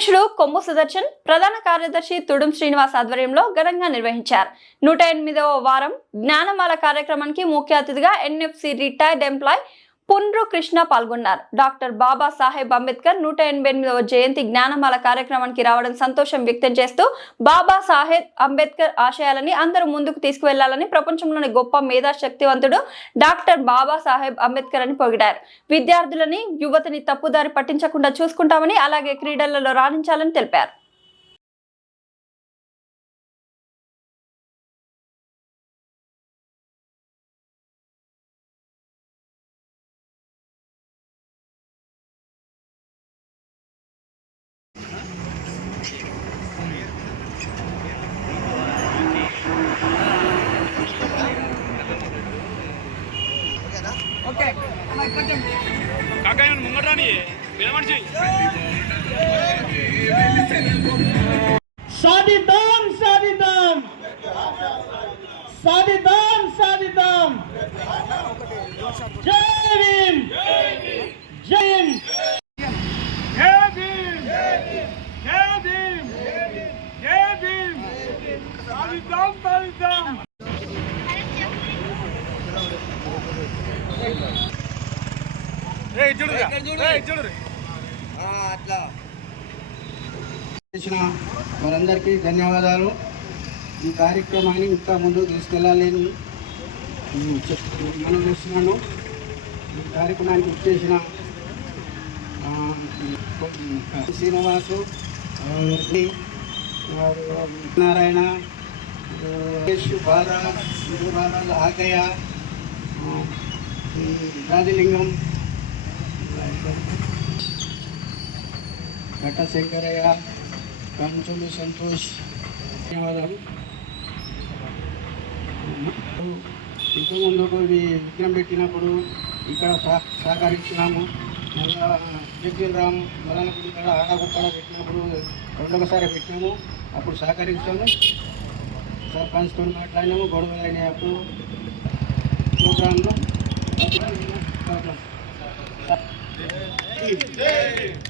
అధ్యక్షుడు కొమ్ము సుదర్శన్ ప్రధాన కార్యదర్శి తుడుం శ్రీనివాస్ ఆధ్వర్యంలో ఘనంగా నిర్వహించారు. నూట ఎనిమిదవ వారం జ్ఞానమాల కార్యక్రమానికి ముఖ్య అతిథిగా NFC retired employee Pundru Krishna పాల్గొన్నారు. డాక్టర్ బాబా సాహెబ్ అంబేద్కర్ నూట ఎనభై ఎనిమిదవ జయంతి జ్ఞానమాల కార్యక్రమానికి రావడం సంతోషం వ్యక్తం చేస్తూ బాబా సాహెబ్ అంబేద్కర్ ఆశయాలని అందరూ ముందుకు తీసుకువెళ్ళాలని ప్రపంచంలోని గొప్ప మేధా శక్తివంతుడు డాక్టర్ బాబా సాహెబ్ అంబేద్కర్ అని పొగిడారు. విద్యార్థులని యువతని తప్పుదారి పట్టించకుండా చూసుకుంటామని అలాగే క్రీడలలో రాణించాలని తెలిపారు. કાકા એનું મુંગટાની બેલવાણજી સાદી દામ સાદી દામ સાદી દામ સાદી દામ જય ભીમ. જય ભીમ. જય ભીમ. જય ભીમ. જય ભીમ. સાદી દામ સાદી દામ చూడు చేసిన వారందరికీ ధన్యవాదాలు. ఈ కార్యక్రమాన్ని ఇంకా ముందుకు తీసుకెళ్ళాలని మనం చూస్తున్నాను. ఈ కార్యక్రమానికి వచ్చేసిన ఆ, శ్రీనివాసు నారాయణ బాల బాల ఆకయ్య రాజలింగం ఘట శంకరయ్య కంచులు సంతోష్ ధన్యవాదాలు. ఇంతకుముందు ఇవి విఘ్నం పెట్టినప్పుడు ఇక్కడ సహకరించినాము మళ్ళా జగ్గిల్ రామ్ మలనప్పుడు ఇక్కడ ఆడగుక్కడ పెట్టినప్పుడు రెండొకసారి పెట్టినాము అప్పుడు సహకరించాము సర్పంచ్తో మాట్లాడినాము గొడవలు అయినప్పుడు ప్రోగ్రాంలో Ei!